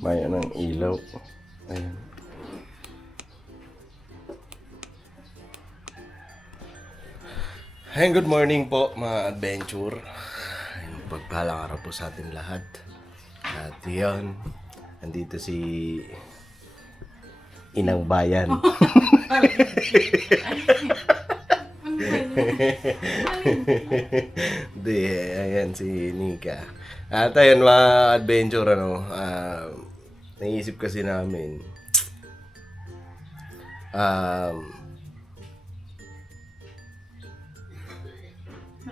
Bayan ng ilaw. Ayan. Hey, good morning po mga adventure. Pagpalang araw po sa atin lahat. At yun, andito si Inang Bayan. Hindi, ayan si Nika. At ayan mga adventure, naisip kasi namin,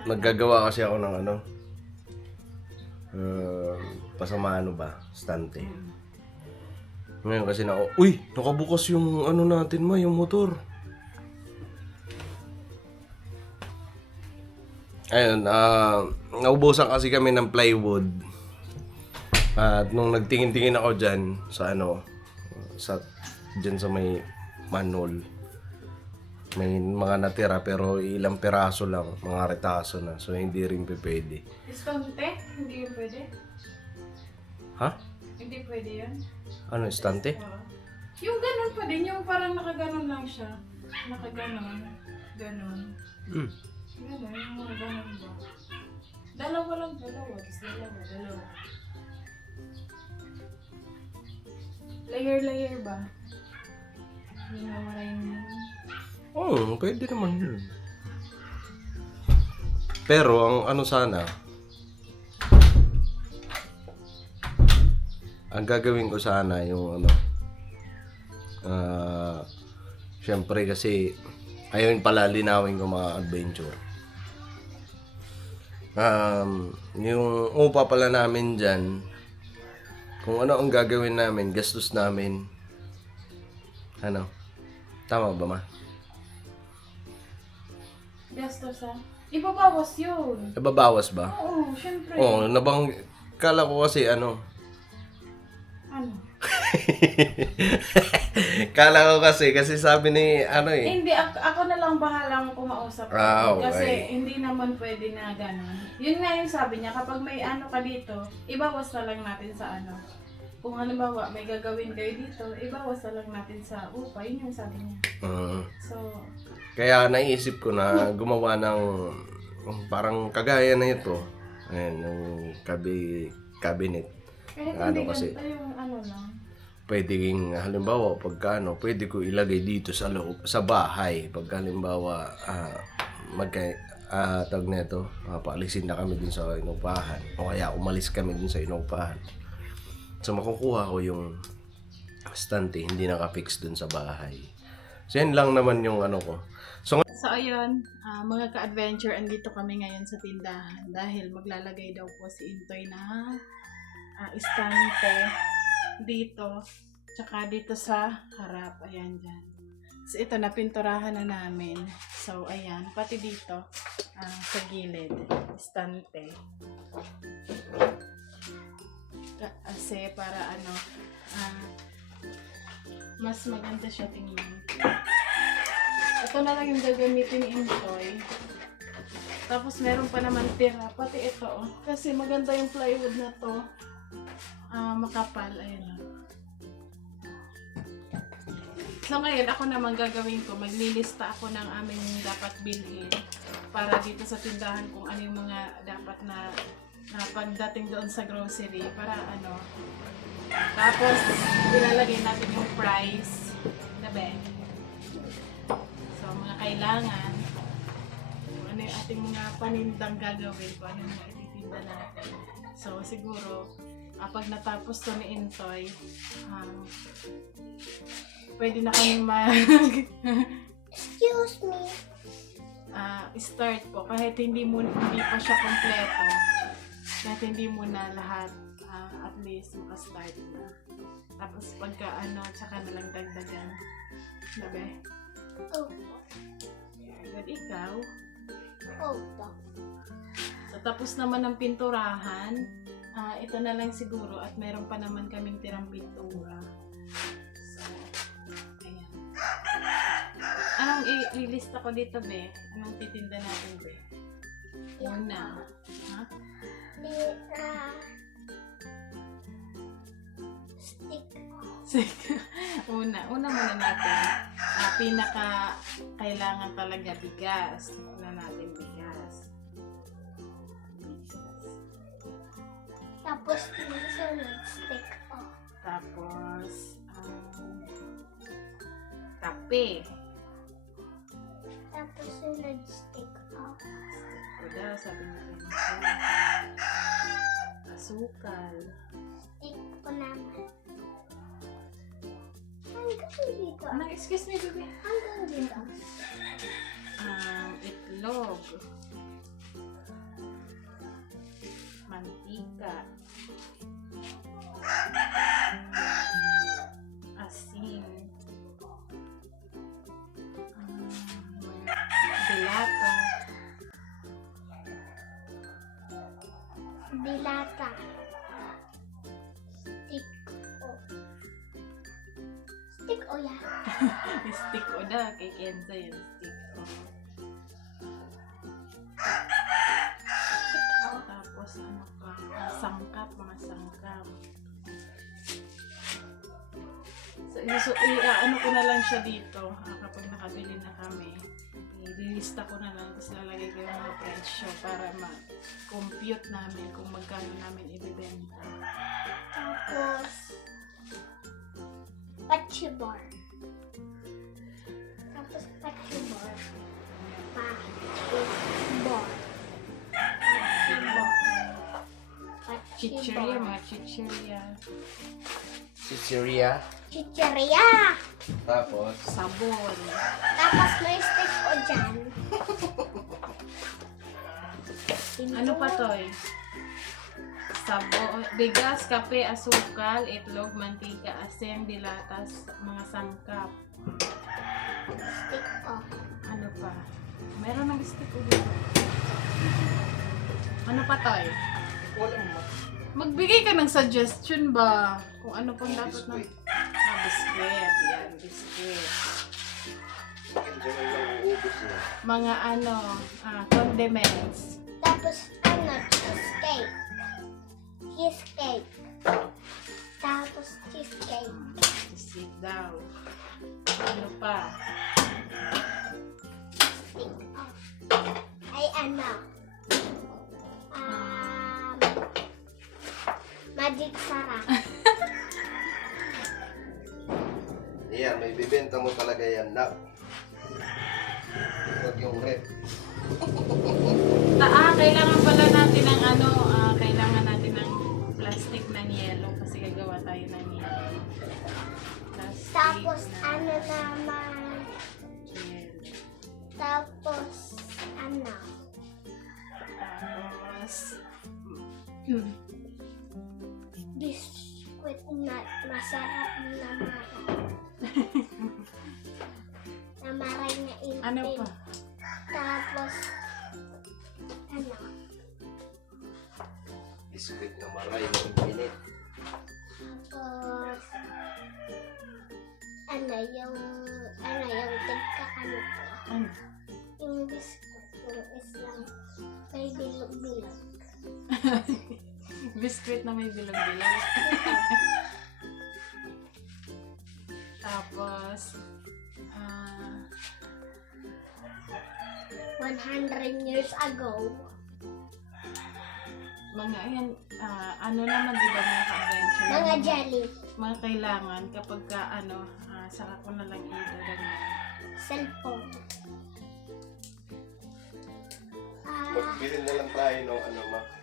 maggagawa kasi ako ng pasama stante. Ngayon kasi uy, nakabukas yung natin yung motor. Ayun, naubusan kasi kami ng plywood. At nung nagtingin-tingin ako dyan sa dyan sa may manhole, may mga natira pero ilang piraso lang, mga retaso na. So hindi rin pwede. Estante? Hindi yun pwede? Ha? Hindi pwede yun? Ano, estante? Oo. Yung ganun pa din, yung parang nakaganon lang siya. Nakaganon. Ganon. Hmm. Ganon, yung mga ganon ba? Dalawa lang, dalawa. Tapos dalawa. Layer ba? Hindi na maraming Oo, pwede naman yun. Pero ang sana, ang gagawin ko sana yung syempre kasi ayun pala linawin ko mga adventure. Yung upa pala namin dyan, kung ano ang gagawin namin, gastos namin, tama ba ma? gastos ha? Ibabawas yun. Nababawas ba? Oo, syempre. Oo, kala ko kasi Ano? Kala ko kasi sabi ni Hindi, ako na lang bahalang kumausap. Okay. Kasi hindi naman pwede na gano'n. Yun nga yung sabi niya, kapag may ka dito, ibawas na lang natin sa Kung halimbawa may gagawin kayo dito, ibawas na lang natin sa upa. Yun yung sabi niya. So, kaya naisip ko na gumawa ng parang kagaya na ito. Ayan, yung cabinet. kahit Ano hindi kasi? ganito yung lang. Pwedeng halimbawa pwede ko ilagay dito sa loob sa bahay pag halimbawa tag nito paalisin na kami dun sa inupahan o kaya umalis kami dun sa inupahan, so makukuha ko yung stante, hindi naka-fix dun sa bahay. So yan lang naman yung ko. So ayun, mga ka-adventure, andito kami ngayon sa tindahan dahil maglalagay daw po si Intoy na istante dito, tsaka dito sa harap, ayan dyan. So ito, napinturahan na namin. So ayan, pati dito sa gilid, istante. Kasi para mas maganda siya tingnan. Ito na lang yung gagamitin ni Intoy. Tapos meron pa naman tira, pati ito kasi maganda yung plywood na to. Makapal, ayan. So ngayon, ako naman gagawin ko, maglilista ako ng aming dapat bilhin para dito sa tindahan kung ano yung mga dapat na pagdating doon sa grocery para tapos ilalagay natin yung price na so mga kailangan kung ano yung ating mga panindang gagawin, kung ano yung mga ititinda natin. So siguro pag natapos to ni Intoy, pwede na kami Excuse me. start po kahit hindi pa siya kompleto, kahit hindi mo na lahat, at least maka-start na. Tapos pagka tsaka na lang dagdagan. Nabe? Opo. Good, ikaw? Opo. So tapos naman ang pinturahan, ito na lang siguro at meron pa naman kaming tirang pintura. So, ayan. Anong ilista ko dito, be? Anong titinda natin, be? Una. Ha? Una muna natin. Pinaka kailangan talaga bigas. Una natin bigas. Tapos sunod stick off. Tapos, kape. Tapos sunod stick off. O daw, sabi natin. Asukal. Stick ko naman. Hanggang dito. Excuse me, baby. Hanggang dito. Itlog. Mantika. Asin. Dilata. Dilata. Stick o. Stick o yan. Stick o da. Kay Kenza yun. Stick o. Tapos ano pa? Sangkap. Mga sangkap. So, ano ko na lang siya dito. Kapag nakabili na kami, ililista ko na lang. Tapos lalagay ko yung mga presyo para ma-compute namin kung magkano namin ibibenta. Tapos patchibor. Tapos patchibor. Patchibor. Chichirya, mga chichirya. Chicheria. Chicheria. Tapos, Sabon. Tapos may stick o dyan. Ano pa to eh? Sabon, bigas, kape, asukal, itlog, mantika, asin, dilatas, mga sangkap. Stick o. Ano pa? Meron ng stick o dito. Ano pa to eh? Magbigay ka ng suggestion ba? Kung ano pang dapat na... biscuit. Yan, biscuit. Mga condiments. Tapos cheesecake. Cheesecake. Tapos cheesecake. Sit down. Ano pa? Stick o. Ay magic sarap. yan, may bibenta mo talaga yan na. Huwag yung rep. Kailangan pala natin ng kailangan natin ng plastic na yelo kasi gagawa tayo ng yelo. Plastic Tapos na naman. yelo. Tapos biscuit na masarap na maray na itim. Ano pa? Tapos Biskuit na maray na infinite. Tapos yung tigka ano po. Ano? Yung biscuit yung islang may bilog-bilog. Biscuit na may bilog-bilog. Tapos 100 years ago. Mga yan, ano naman diba mga ka-adventure? Mga jelly. Mga kailangan kapag ka saka ko na lang idalagay. Cellphone. Magbili na lang tayo ng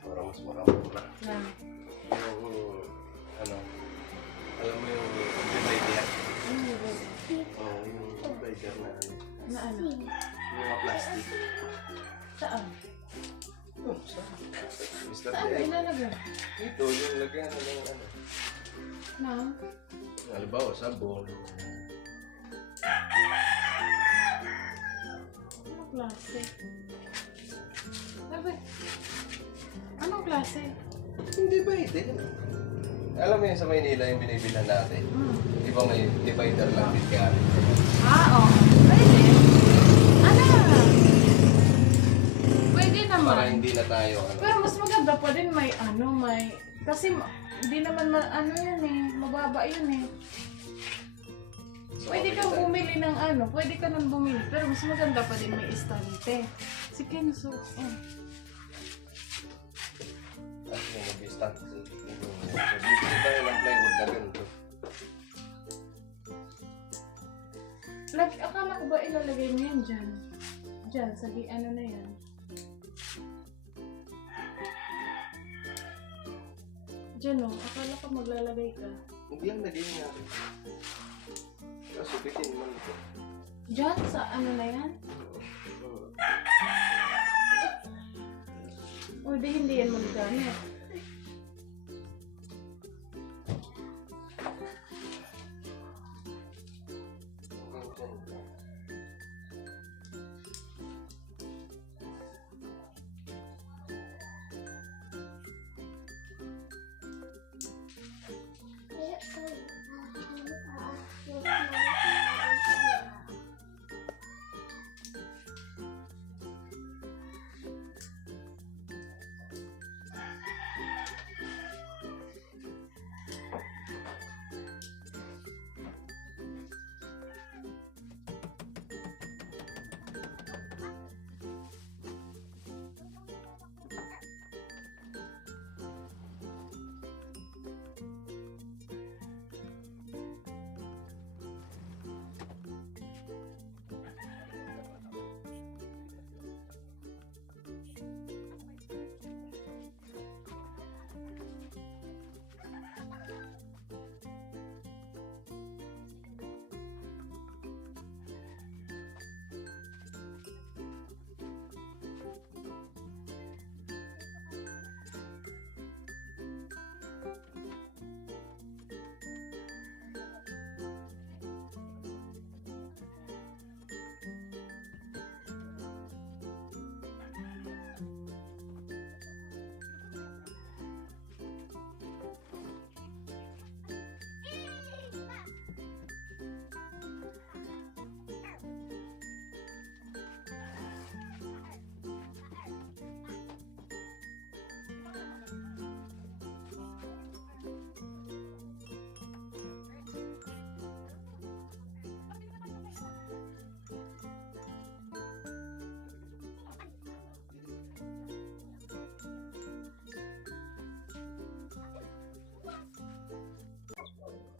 para mas makamura. Yan. Yung, alam mo yung divider? Oo, yung divider na Na ano? yung mga plastic. Saan? Saan? Mr. Saan Direk. ilalagay? Ito, yung lagyan ng Na? halimbawa, sabon. Anong klase? Sabi, anong klase? Hindi ba ito? Alam mo yun sa Maynila yung binibilan natin? Di ba may divider lang din ka? Oo. Pwede. Ano? Pwede naman. Para hindi na tayo Pero mas maganda pa din may kasi hindi naman yan eh, mababa yun eh. Pwede kang bumili ng ano, pwede ka nang bumili. Pero mas maganda pa din may istante. Si Kenzo, At may mag-stand. Bibili tayo ng plywood na ganito. Akala ko ba ilalagay mo yan dyan? Dyan, sa ano na yan. Dyan o, akala ko maglalagay ka. Hindi lang lagay niya. Kaso bitin naman ito. Dyan, sa ano na yan? O di hindi yan magagamit.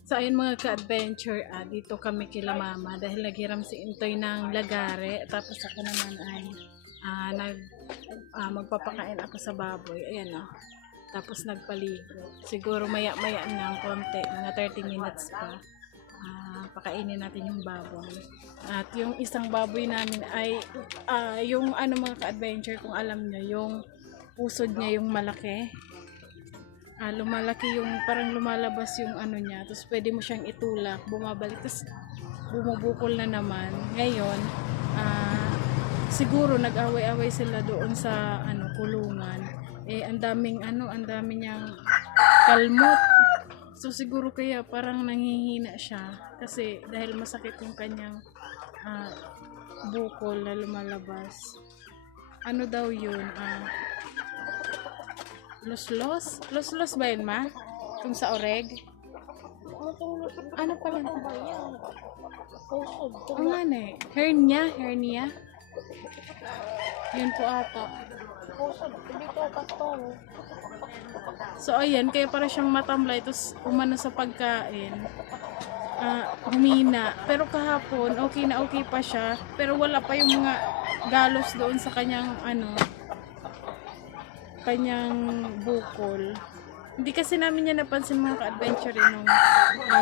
So ayun mga ka-adventure, dito kami kila mama dahil naghiram si Intoy ng lagare. Tapos ako naman ay magpapakain ako sa baboy. Ayan Tapos nagpaligo. Siguro maya-maya ng konti, mga 30 minutes pa. Pakainin natin yung baboy. At yung isang baboy namin ay yung mga ka-adventure, kung alam nyo, yung pusod niya yung malaki. Lumalaki yung, parang lumalabas yung niya, tapos pwede mo siyang itulak, bumabalik, tapos bumubukol na naman. Ngayon, siguro nag-away-away sila doon sa kulungan. Ang daming niyang kalmot. So siguro kaya parang nanghihina siya kasi dahil masakit yung kanyang bukol na lumalabas. Ano daw yun? Los-los? Los-los ba yun, ma? Kung sa oreg? Ano pala? Ang hernia? Hernia? Yun po ata. So, ayan. Kaya para siyang matamlay. Tapos, umano sa pagkain. Humina. Pero kahapon, okay na okay pa siya. Pero wala pa yung mga galos doon sa kanyang kanyang bukol. Hindi kasi namin yan napansin mga ka-adventure nung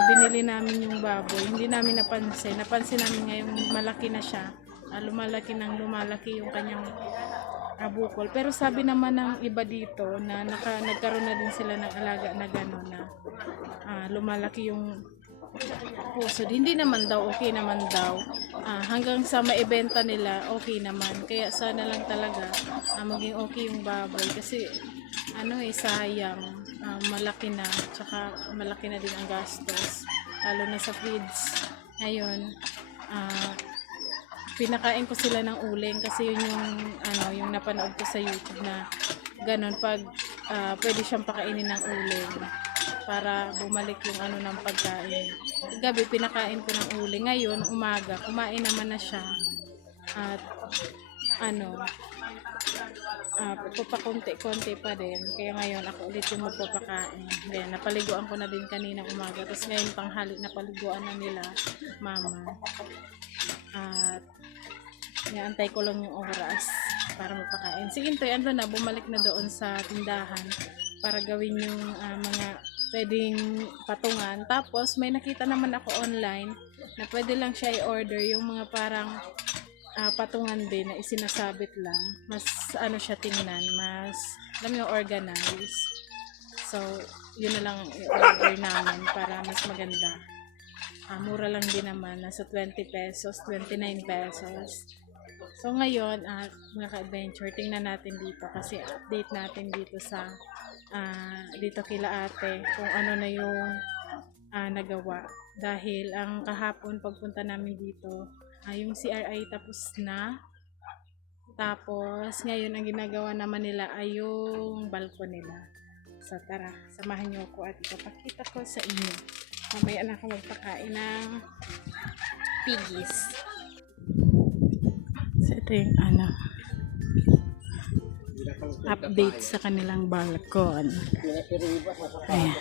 binili namin yung baboy. Hindi namin napansin. Napansin namin ngayong malaki na siya. Lumalaki yung kanyang bukol. Pero sabi naman ng iba dito na nagkaroon na din sila ng alaga na gano'n na lumalaki yung pusod. Hindi naman daw, okay naman daw. Hanggang sa maibenta nila, okay naman. Kaya sana lang talaga maging okay yung baboy. Kasi sayang. Malaki na. Tsaka malaki na din ang gastos. Lalo na sa feeds. Ngayon, pinakain ko sila ng uling kasi yun yung napanood ko sa YouTube na ganun pag pwede siyang pakainin ng uling para bumalik yung ng pagkain. gabi pinakain ko ng uli. Ngayon, umaga, kumain naman na siya. At papakunti-kunti pa din. Kaya ngayon, ako ulit yung magpapakain. Then, napaliguan ko na din kanina umaga. Tapos ngayon, tanghali, napaliguan na nila mama. At antay ko lang yung oras para magpakain. Sige, Toy, ando na, bumalik na doon sa tindahan para gawin yung mga pwedeng patungan. Tapos, may nakita naman ako online na pwede lang siya i-order yung mga parang patungan din na isinasabit lang. Mas siya tingnan, mas alam yung organized. So, yun na lang i-order namin para mas maganda. Mura lang din naman, nasa 20 pesos, 29 pesos. So ngayon, mga ka-adventure, tingnan natin dito kasi update natin dito sa dito kila ate kung ano na yung nagawa. Dahil ang kahapon pagpunta namin dito, yung CRI tapos na. Tapos ngayon ang ginagawa naman nila ay yung balkon nila. So tara, samahan niyo ako at ipapakita ko sa inyo. Mamaya na ako magpakain ng piggies. So ito yung update sa kanilang balkon. Ayan.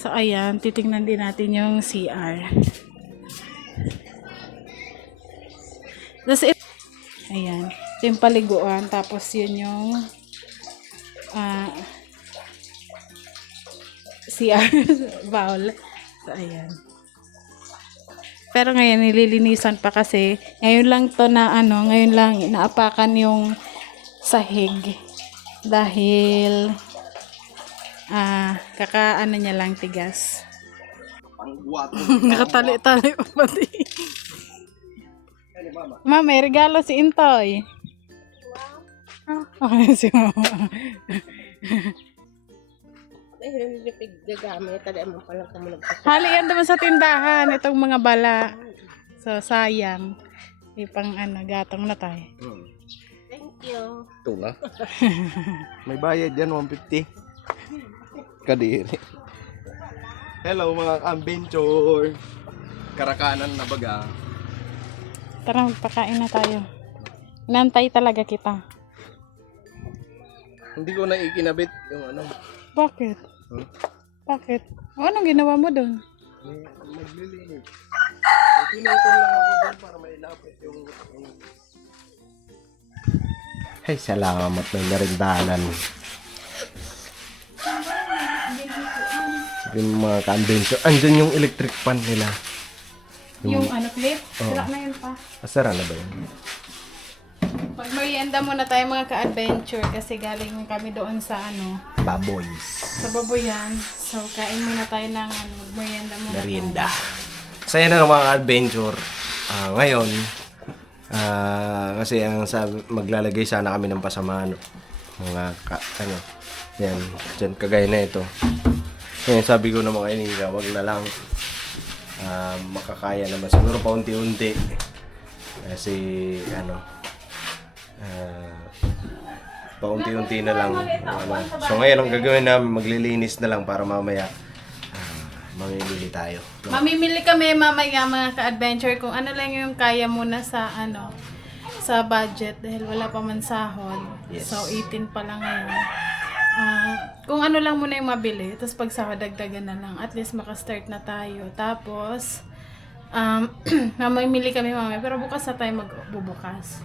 So, ayan, titingnan din natin yung CR. Tapos, ayan, ito yung paliguan, tapos yun yung CR bowl. So, ayan. Pero ngayon, nililinisan pa kasi, ngayon lang to na, ngayon lang inaapakan yung sahig. Dahil, niya lang tigas. Nakatali-tali pa pati. Mama, may regalo si Intoy. Wow. Si Mama. Hali yan naman sa tindahan. Itong mga bala. So, sayang. Ipang gatong na tayo. Thank you. Ito na. May bayad yan, 150. Kadiri. Hello mga adventure. Karakanan na baga. Tara, magpakain na tayo. Nantay talaga kita. Hindi ko na ikinabit yung Bakit? Bakit? Anong ginawa mo doon? Maglilinis. Pinutol lang ako doon para may lapit yung... Ay, salamat na narindanan. Yung mga ka-adventure. Andyan yung electric fan nila. Yung clip? Oo. Sira na yun pa. Asara na ba yun? Mag-merienda muna tayo mga ka-adventure kasi galing kami doon sa Baboys. sa Baboyan. So, kain muna tayo ng mag-merienda muna. Merienda. Saya na ng mga adventure. Ngayon, kasi maglalagay sana kami ng pasamaan. Yan, dyan, kagaya na ito. Ngayon, sabi ko na mga ininga, wag na lang. Makakaya naman siguro paunti-unti. Kasi, paunti-unti na lang. So, ngayon, ang gagawin namin, maglilinis na lang para mamaya mamimili tayo. No? Mamimili kami mamaya mga ka-adventure kung ano lang yung kaya muna sa sa budget dahil wala pa man sahod. Yes. So 18 pa lang ngayon. Kung ano lang muna yung mabili, tapos pag sahod dagdagan na lang, at least makastart na tayo. Tapos mamimili kami mamaya pero bukas na tayo magbubukas.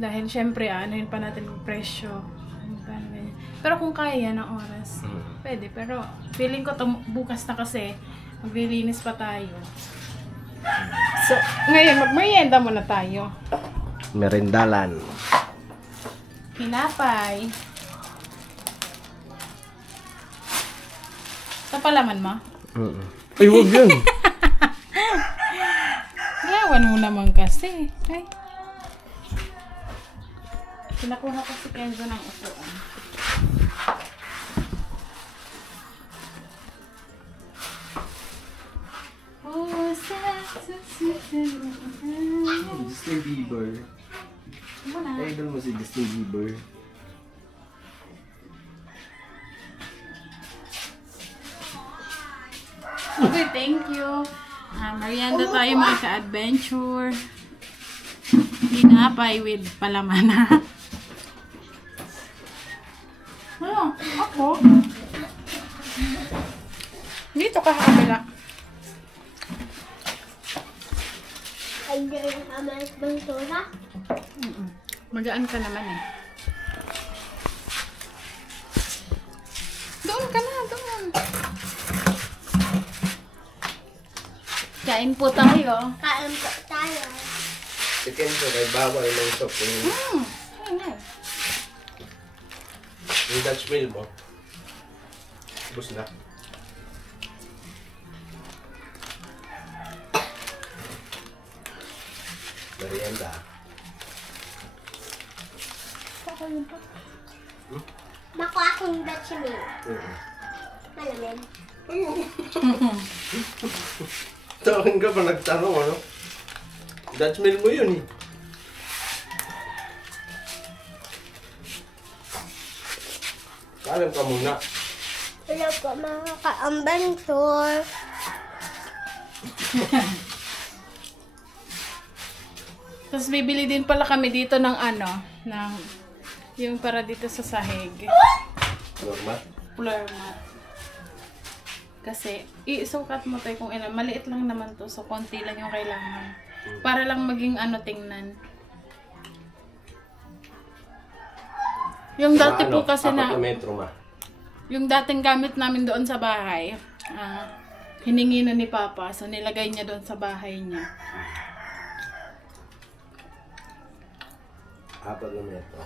Dahil syempre yun pa natin yung presyo. Pero kung kaya ng oras, pwede. Pero feeling ko bukas na kasi maglilinis pa tayo. So, ngayon magmerienda muna tayo. Merindalan. Pinapay. Ito palaman mo? Ay, huwag yun. Binitawan mo naman kasi. Ay. Pinakuha ko si Kenzo ng upuan. Justin Bieber. Idol mo si Justin Bieber. Okay, thank you. Merienda tayo mga ka-adventure. Tinapay with palamana. Ano? Ako? Dito ka kabila. Ayun ang mga bantura. Magaan ka naman eh. Doon ka na, doon. Kain po tayo. Kain po tayo. Chicken ko kay bawal ng soup. Ay, na. Yung Dutch meal mo. Bus na. Merienda. Naku akong Dutch meal. Malamig. Tawagin ka pa nagtanong ano? Dutch meal mo yun eh. Kalam ka muna. Hello po mga ka-adventure. Tapos bibili din pala kami dito ng ano, ng yung para dito sa sahig. Normal. Floor mat. Kasi, isukat mo tayo kung ilan. Maliit lang naman to, so konti lang yung kailangan. Para lang maging ano tingnan. Yung dati po kasi 4 na, metro ma. yung dating gamit namin doon sa bahay, hiningi na ni Papa, so nilagay niya doon sa bahay niya. 4 metro.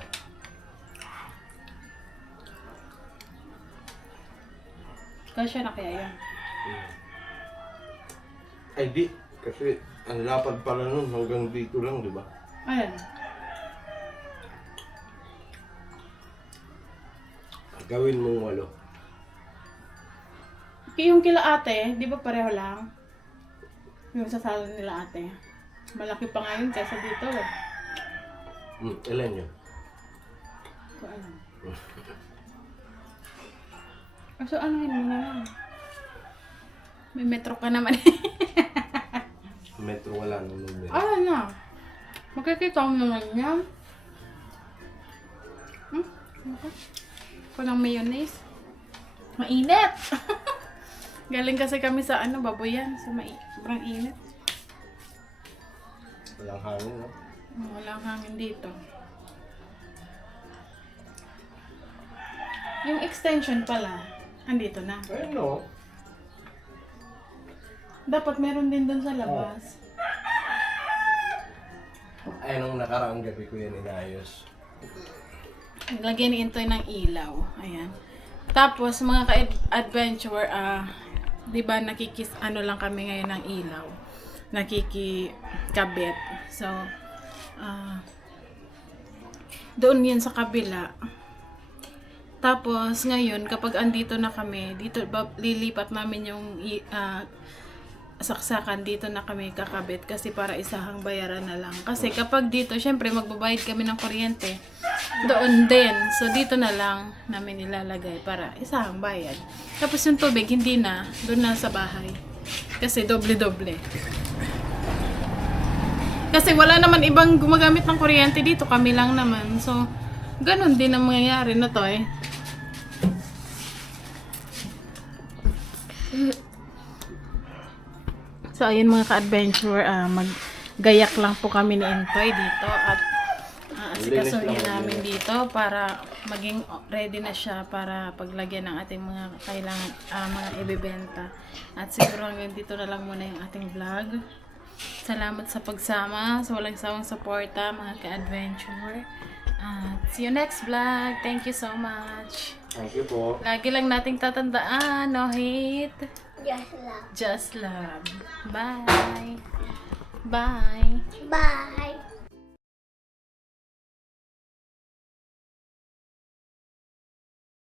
Kasya na kaya yan. Ay di. Kasi ang lapad pala nun hanggang dito lang, di ba? Ayan. Gawin mong 8. Yung kila ate, di ba pareho lang? Yung sa salon nila ate. Malaki pa nga yun kaysa dito eh. Ilan yun? Ko alam. So ano yun mo na lang? May metro ka naman eh. Metro wala nung numero. Ano na? Makikita mo naman yan. Kulang mayonnaise. Mainit! Galing kasi kami sa ano, baboyan. Sa sobrang init. Walang hangin, no? Walang hangin dito. Yung extension pala, andito na. Ayun, no? Dapat meron din doon sa labas. Ayun, nung nakaraang gabi ko yan inayos. Lagyan ni Intoy ng ilaw. Ayan. Tapos, mga ka-adventure, di ba ano lang kami ngayon ng ilaw. Nakikikabit. So, doon yan sa kabila. Tapos, ngayon, kapag andito na kami, dito lilipat namin yung saksakan, dito na kami kakabit kasi para isahang bayaran na lang. Kasi kapag dito, syempre magbabayad kami ng kuryente. Doon din. So, dito na lang namin ilalagay para isahang bayad. Tapos yung tubig, hindi na. Doon na sa bahay. Kasi doble-doble. Kasi wala naman ibang gumagamit ng kuryente dito. Kami lang naman. So, ganun din ang mangyayari na to eh. So, ayun mga ka-adventure, maggayak lang po kami ni Intoy dito at asikasuhin namin dito para maging ready na siya para paglagyan ng ating mga kailangan, mga ibebenta. At siguro hanggang dito na lang muna yung ating vlog. Salamat sa pagsama, sa walang sawang suporta mga ka-adventure. See you next vlog. Thank you so much. Thank you po. Lagi lang nating tatandaan, no hate. Just love. Just love. Bye. Bye! Bye.